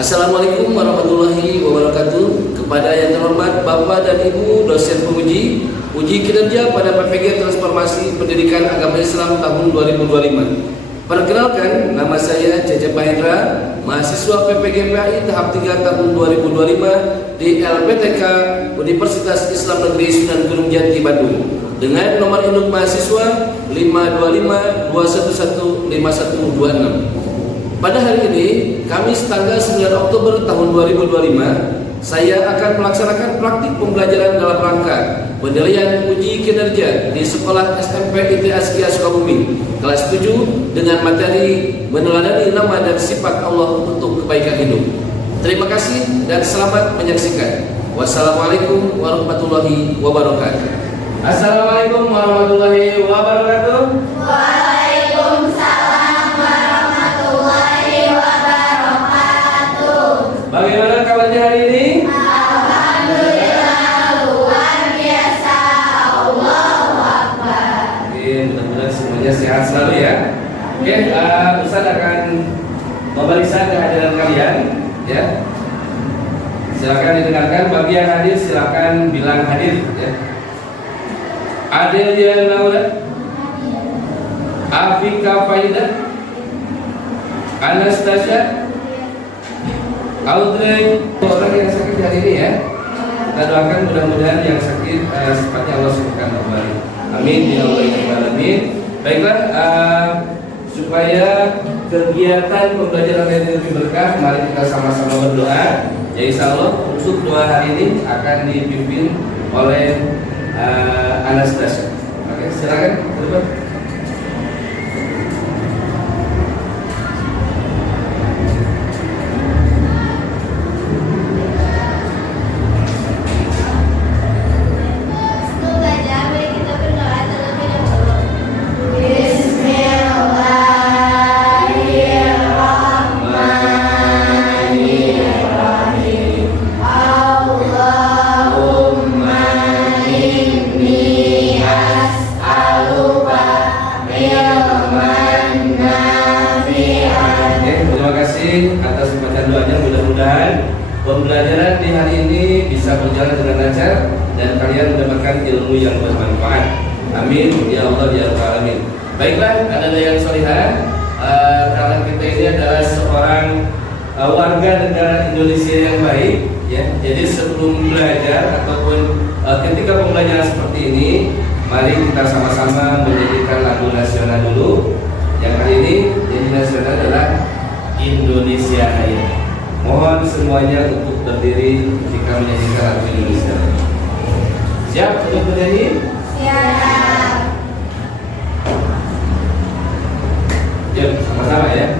Assalamualaikum warahmatullahi wabarakatuh. Kepada yang terhormat Bapak dan Ibu dosen penguji uji kinerja pada PPG Transformasi Pendidikan Agama Islam tahun 2025. Perkenalkan, nama saya Cecep Mahendra, mahasiswa PPG PAI tahap 3 tahun 2025 di LPTK Universitas Islam Negeri Sunan Gunung Jati, Bandung, dengan nomor induk mahasiswa 525211526. Pada hari ini, Kamis tanggal 9 Oktober tahun 2025, saya akan melaksanakan praktik pembelajaran dalam rangka penilaian uji kinerja di Sekolah SMP IT Askia Sukabumi kelas 7 dengan materi meneladani nama dan sifat Allah untuk kebaikan hidup. Terima kasih dan selamat menyaksikan. Wassalamualaikum warahmatullahi wabarakatuh. Assalamualaikum warahmatullahi wabarakatuh. Bagaimana kabarnya hari ini? Alhamdulillah, luar biasa. Allahu Akbar. Mudah-mudahan semuanya sehat selalu ya. Oke, Ustaz akan memeriksa kehadiran kalian ya. Silakan didengarkan. Bagi yang hadir silakan bilang hadir ya. Adelia Laura, Afika Faida, Anastasia, Audrey. Orang yang sakit hari ini ya, kita doakan mudah-mudahan yang sakit sifatnya Allah sembuhkan kembali. Amin ya Allah ya Alamin. Baiklah, supaya kegiatan pembelajaran yang lebih berkah, mari kita sama-sama berdoa. Ya insya Allah untuk doa hari ini akan dipimpin oleh Anastasia. Oke, silakan. Atas bacaan doanya, mudah-mudahan pembelajaran di hari ini bisa berjalan dengan lancar dan kalian mendapatkan ilmu yang bermanfaat. Amin ya Allah ya Rabbal Alamin. Baiklah, ada yang solihah, karena kita ini adalah seorang warga negara Indonesia yang baik ya. Jadi sebelum belajar ataupun ketika pembelajaran seperti ini, mari kita sama-sama menyanyikan lagu nasional dulu. Yang hari ini jadi nasional adalah Indonesia Raya. Mohon semuanya untuk berdiri ketika menyanyikan lagu Indonesia Raya. Siap untuk bernyanyi? Siap. Yuk, sama-sama ya.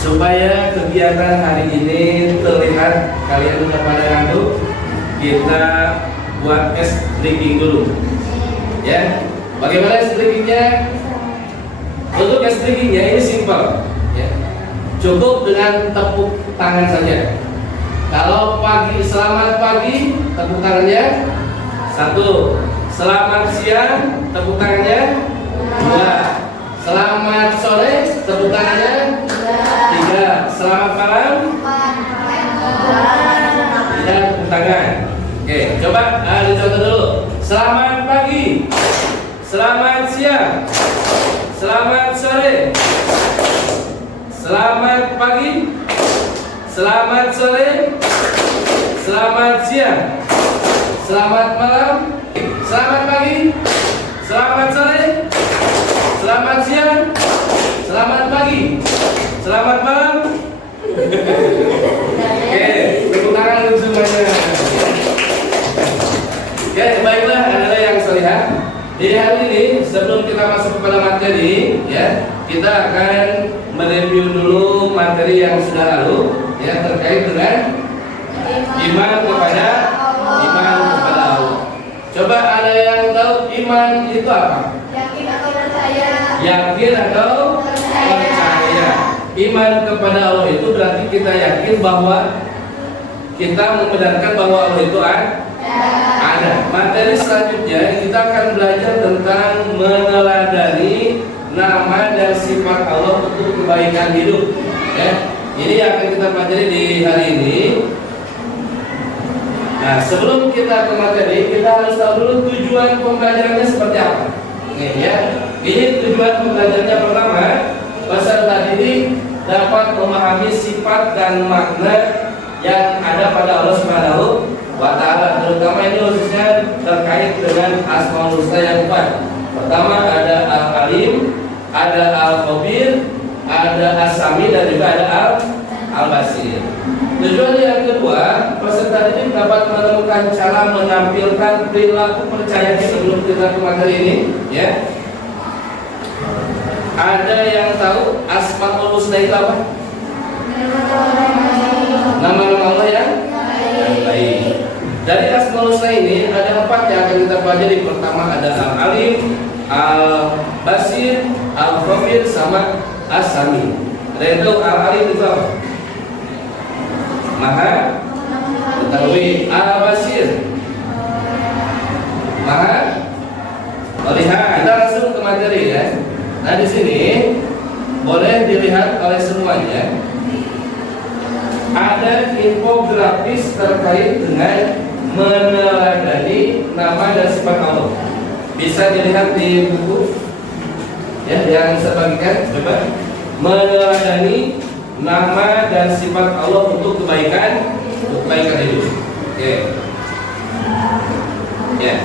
Supaya kegiatan hari ini terlihat kalian udah pada ngantuk, kita buat stretching dulu ya. Bagaimana stretchingnya? Untuk stretchingnya ini simpel ya. Cukup dengan tepuk tangan saja. Kalau pagi, selamat pagi, tepuk tangannya 1. Selamat siang, tepuk tangannya 2. Selamat sore, tepuk tangannya 3. Selamat malam, tidak tepuk tangan. Oke, coba dicontoh dulu. Selamat pagi, selamat siang, selamat sore, selamat pagi, selamat sore, selamat siang, selamat malam, selamat pagi, selamat sore, selamat siang, selamat pagi, selamat malam. Oke, tepuk tangan untuk semuanya. Oke, baiklah adalah yang solihah. Di hari ini sebelum kita masuk kepada materi, ya, kita akan mereview dulu materi yang sudah lalu, ya, terkait dengan iman kepada Allah. Coba ada yang tahu iman itu apa? Yakin atau percaya? Yakin atau percaya? Iman kepada Allah itu berarti kita yakin bahwa kita membenarkan bahwa Allah itu ada. Materi selanjutnya kita akan belajar tentang meneladani nama dan sifat Allah untuk kebaikan hidup. Ya, ini yang akan kita pelajari di hari ini. Nah, sebelum kita ke materi, kita harus tahu dulu tujuan pembelajarannya seperti apa. Ya, ini tujuan pembelajarannya pertama, peserta didik dapat memahami sifat dan makna yang ada pada Allah Subhanahu wa Ta'ala, terutama ini khususnya terkait dengan Asmaul Husna yang 4. Pertama ada Al-Alim, ada Al-Khabir, ada As-Sami, dan juga ada Al-Basir. Tujuan yang kedua, peserta didik dapat menemukan cara menampilkan perilaku percaya sebelum kita ke materi ini, ya. Ada yang tahu Asmaul Husna itu apa? Nama-nama Allah yang baik. Dari Asmaul Husna ini ada 4 yang akan kita pelajari. Pertama ada Al-Alim, Al-Basir, Al-Khabir, sama As-Sami. Ada yang tahu Al-Alim itu apa? Maha mengetahui. Al-Basir, Maha melihat. Kita langsung ke materi, ya. Nah, di sini boleh dilihat oleh semuanya. Ada infografis terkait dengan meneladani nama dan sifat Allah. Bisa dilihat di buku, ya, yang saya bagikan. Coba meneladani nama dan sifat Allah untuk kebaikan hidup. Oke. Ya.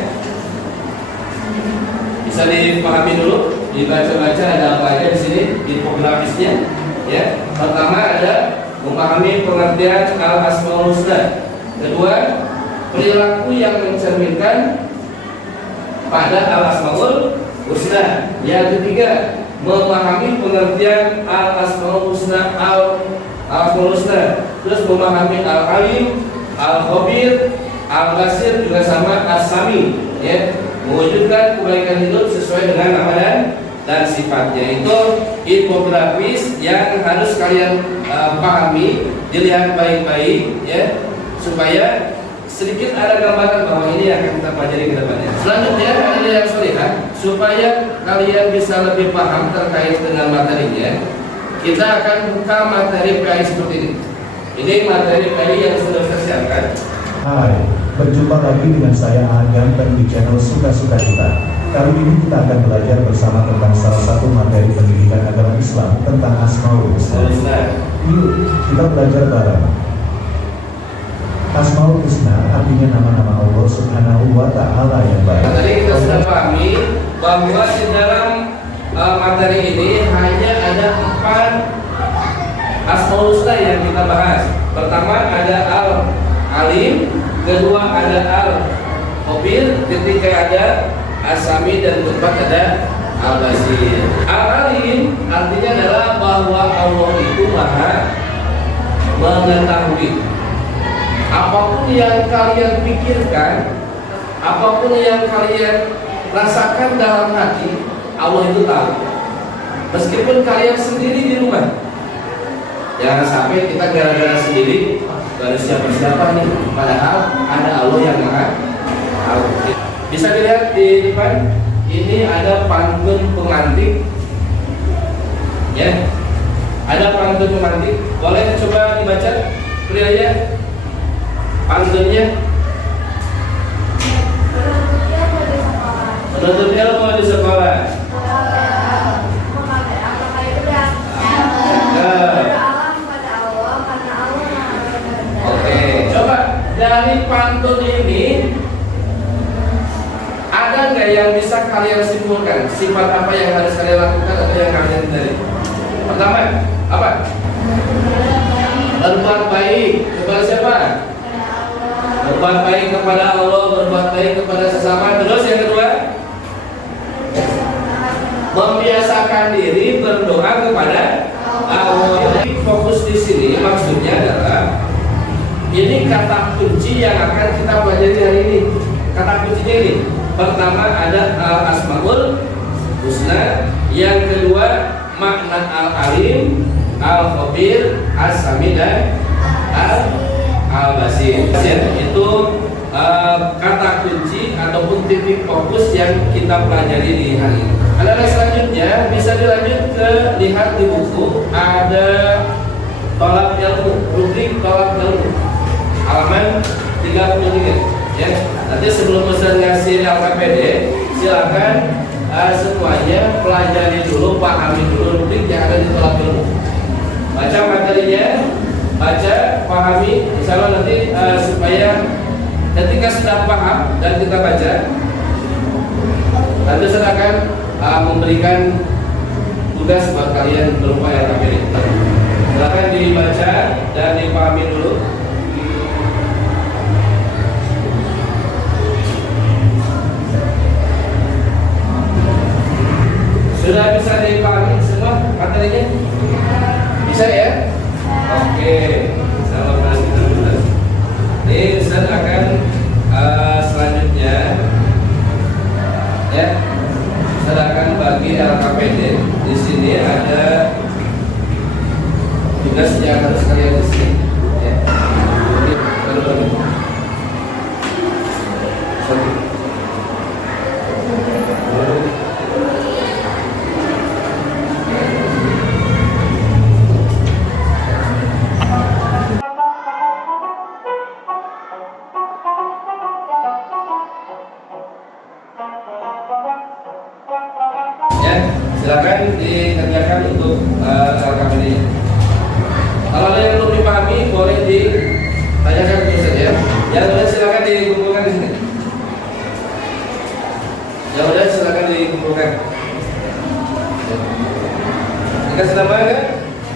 Bisa dipahami dulu, dibaca-baca ada apa aja di sini infografisnya. Ya. Pertama ada memahami pengertian Al-Asmaul Husna. Kedua, perilaku yang mencerminkan pada Al-Asmaul Husna. Yang ketiga, memahami pengertian Al-Asmaul Husna, Al-Asmaul Husna. Terus memahami Al-Alim, Al-Khabir, Al-Basir, juga sama As-Sami, ya. Mewujudkan kebaikan hidup sesuai dengan nama dan sifatnya. Itu infografis yang harus kalian pahami, dilihat baik-baik, ya, supaya sedikit ada gambaran bahwa ini akan kita pelajari ke depannya. Selanjutnya ada yang solihah, supaya kalian bisa lebih paham terkait dengan materinya. Kita akan buka materi PAI seperti ini. Ini materi PAI yang sudah saya siapkan. Hai, berjumpa lagi dengan saya Agam dan di channel Suka-Suka Kita. Kali ini kita akan belajar bersama tentang salah satu materi pendidikan agama Islam tentang Asmaul Husna. Yuk, kita belajar bareng. Asmaul Husna artinya nama-nama Allah Subhanahu wa Ta'ala yang baik. Tadi kita sudah pahami bahwa di dalam materi ini hanya ada 4 Asmaul Husna yang kita bahas. Pertama ada Al-Alim, kedua ada Al-Khabir, ketiga ada As-Sami, dan keempat ada Al-Basir. Al-Alim artinya adalah bahwa Allah itu Maha mengetahui. Apapun yang kalian pikirkan, apapun yang kalian rasakan dalam hati, Allah itu tahu. Meskipun kalian sendiri di rumah, jangan sampai kita gara-gara sendiri baru siapa-siapa nih, padahal ada Allah yang Maha tahu. Bisa dilihat di depan, ini ada pantun pengantin, ya. Ada pantun pengantin, boleh coba dibaca prianya pantunnya. Menuntut ilmu di sekolah. Oke, coba dari pantun ini ada nggak yang bisa kalian simpulkan? Sifat apa yang harus kalian lakukan atau yang kalian hindari? Pertama, apa? Berbuat baik kepada siapa? Berbuat baik kepada Allah, berbuat baik kepada sesama. Terus yang kedua, membiasakan diri berdoa kepada Allah. Fokus di sini maksudnya adalah ini kata kunci yang akan kita pelajari hari ini. Kata kuncinya ini, pertama ada al-asmaul husna, yang kedua makna al-alim, al-khabir, as-sami, dan al-basir. Itu kata kunci ataupun titik fokus yang kita pelajari di hari ini. Anak-anak selanjutnya bisa dilanjut ke lihat di buku, ada tolak ilmu, rubrik tolak ilmu halaman 33 ya. Nanti sebelum Ustaz ngasih LKPD, silakan semuanya pelajari dulu, pahami dulu rubrik yang ada di tolak ilmu. Baca materinya, baca, pahami, insya Allah nanti supaya ketika sudah paham dan kita baca, nanti saya akan memberikan tugas buat kalian berupa LKPD. Silakan dibaca dan dipahami dulu. Sudah bisa dipahami semua materinya? Bisa ya? Oke. Salam alaikum. Ini Ustaz akan selanjutnya ya, Ustaz akan bagi LKPD. Di sini ada tugas yang harus kalian isi. Ya. Silakan dikerjakan untuk LKPD. Kalau ada yang belum dipahami boleh ditanyakan terus saja. Yang udah silakan dikumpulkan di sini. Yang udah silakan dikumpulkan. Dikasih nama kan?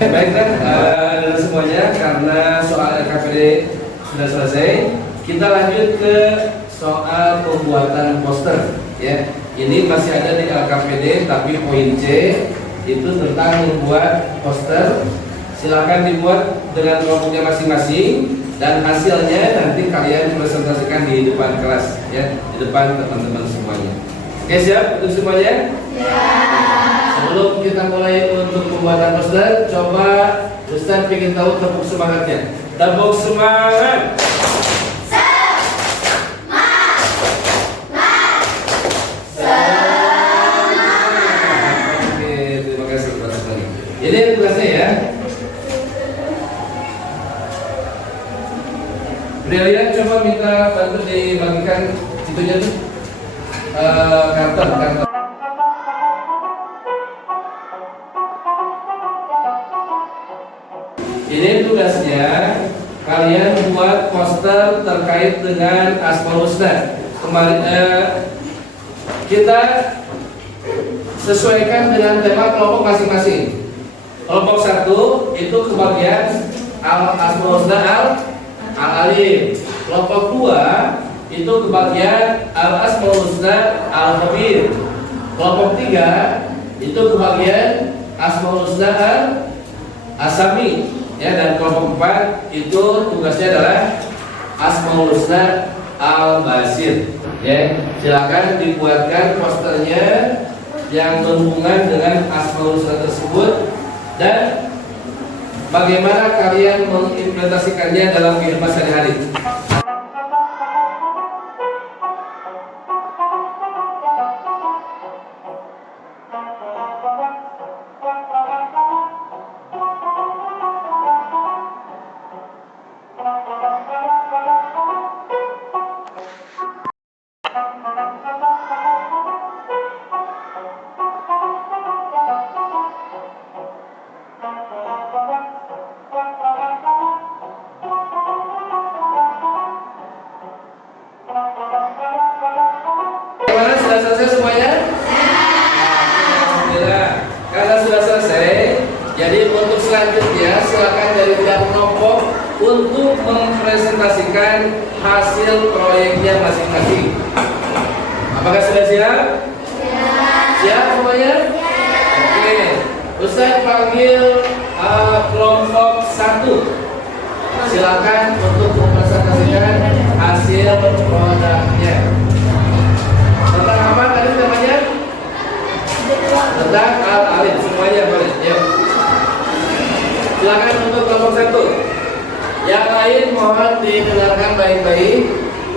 Baiklah, dan semuanya karena soal LKPD sudah selesai, kita lanjut ke soal pembuatan poster ya. Ini masih ada di LKPD, tapi poin C itu tentang membuat poster. Silakan dibuat dengan kelompoknya masing-masing dan hasilnya nanti kalian presentasikan di depan kelas ya, di depan teman-teman semuanya. Oke, siap untuk semuanya? Ya. Sebelum kita mulai untuk pembuatan poster, coba Ustaz ingin tahu tepuk semangatnya. Tepuk semangat. Ini tugasnya ya. Brilian, coba minta bantu dibagikan itunya tuh karton. Ini tugasnya kalian buat poster terkait dengan Asmaul Husna. Kemarin kita sesuaikan dengan tema kelompok masing-masing. Kelompok 1 itu kebagian Asmaul Husna al-alim. Kelompok 2 itu kebagian Asmaul Husna al-khabir. Kelompok 3 itu kebagian Asmaul Husna al-asami. Ya, dan kelompok 4 itu tugasnya adalah Asmaul Husna al-basir. Ya, silakan dibuatkan posternya yang berhubungan dengan Asmaul Husna tersebut dan bagaimana kalian mengimplementasikannya dalam kehidupan sehari-hari. untuk mempresentasikan hasil proyeknya masing-masing. Apakah sudah siap? Siap semuanya? Oke. Ustaz panggil kelompok 1. Silakan untuk mempresentasikan hasil produknya. Tentang apa tadi namanya? Tentang al-alif. Semuanya boleh. Yuk. Silakan untuk kelompok 1. Yang lain mohon didengarkan baik-baik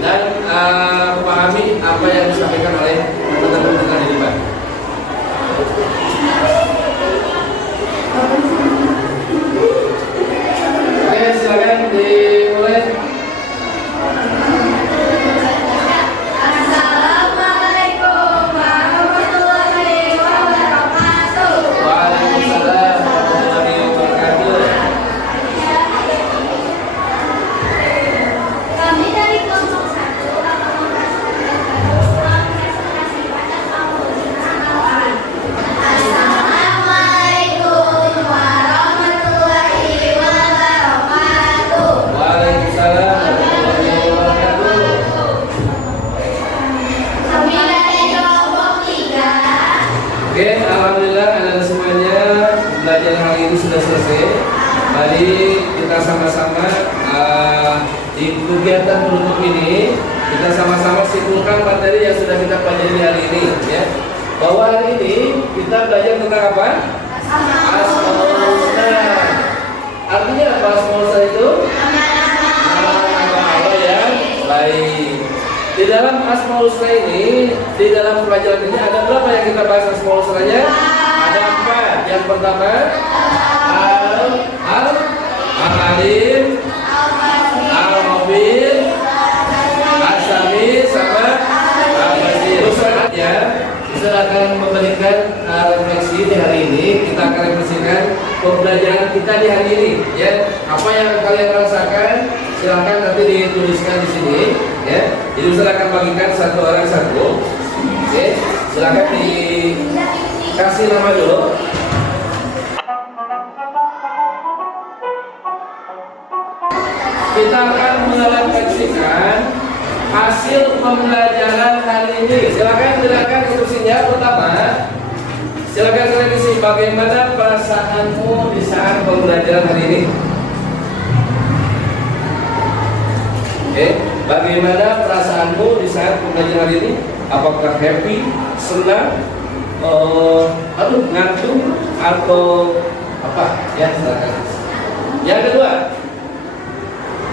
dan memahami apa yang disampaikan oleh teman-teman di depan. Oke, silakan dimulai. Assalamualaikum warahmatullahi wabarakatuh. Waalaikumsalam warahmatullahi wabarakatuh. Kami dari kelompok 1 akan mempresentasi pada Al-Quran. Assalamualaikum warahmatullahi wabarakatuh. Waalaikumsalam warahmatullahi wabarakatuh. Kami dari kelompok 3. Oke, alhamdulillah anak-anak semuanya belajar hari ini sudah selesai. Mari kita sama-sama di kegiatan penutup ini kita sama-sama simpulkan materi yang sudah kita pelajari hari ini, ya. Bahwa hari ini kita belajar tentang apa? Asmaul Husna. Artinya apa Asmaul Husna itu? Nama Allah yang baik. Di dalam Asmaul Husna ini, di dalam pelajaran ini ada berapa yang kita bahas Asmaul Husnanya? Ada 4. Yang pertama Al-Alim, Al-Mubin, Al-Sami, sama Al-Basir. Selanjutnya, kita akan memberikan refleksi di hari ini. Kita akan refleksikan pembelajaran kita di hari ini, ya. Apa yang kalian rasakan, silakan nanti dituliskan di sini, ya. Jadi Ustaz akan bagikan satu orang satu. Oke, silakan dikasih nama dulu. Kita akan merefleksikan hasil pembelajaran hari ini. Silakan dengarkan instruksinya. Pertama, silakan revisi bagaimana perasaanmu di saat pembelajaran hari ini. Oke, bagaimana perasaanmu di saat pembelajaran hari ini? Apakah happy, senang, ngantuk, atau apa? Ya, silakan. Yang kedua,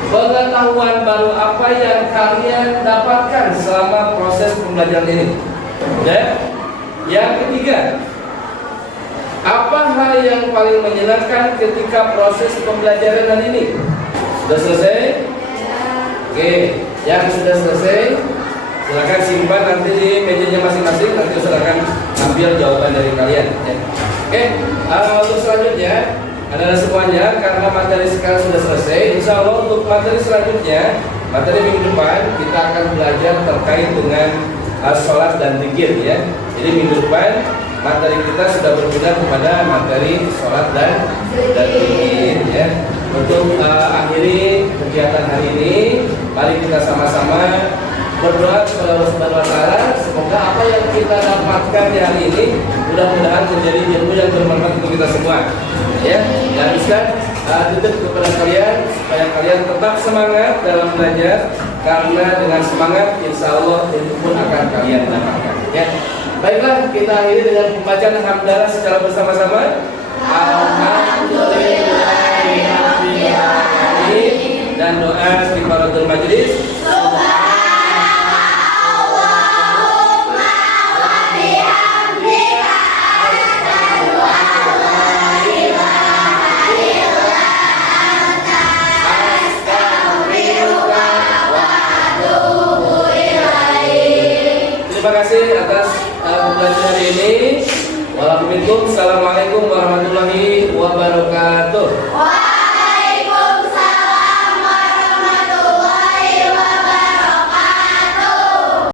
pengetahuan baru apa yang kalian dapatkan selama proses pembelajaran ini? Dan yang ketiga, apa hal yang paling menyenangkan ketika proses pembelajaran hari ini? Sudah selesai? Oke, yang sudah selesai silakan simpan nanti di mejanya masing-masing. Nanti silakan ambil jawaban dari kalian, ya. Oke, untuk selanjutnya adalah semuanya, karena materi sekarang sudah selesai. Insya Allah untuk materi selanjutnya, materi minggu depan kita akan belajar terkait dengan sholat dan zikir, ya. Jadi minggu depan materi kita sudah berpindah kepada materi sholat dan zikir, ya. Untuk akhiri kegiatan hari ini, mari kita sama-sama berdoa kepada Allah Subhanahu wa Ta'ala, semoga apa yang kita dapatkan di hari ini mudah-mudahan menjadi ilmu yang bermanfaat untuk kita semua. Ya, dan bisa titip kepada kalian supaya kalian tetap semangat dalam belajar, karena dengan semangat insya Allah ilmu pun akan kalian dapatkan. Ya, baiklah, kita akhiri dengan pembacaan hamdalah secara bersama-sama. Alhamdulillahirabbil alamin, dan doa kifaratul majlis. Terima kasih atas pembelajaran hari ini. Wassalamualaikum warahmatullahi wabarakatuh.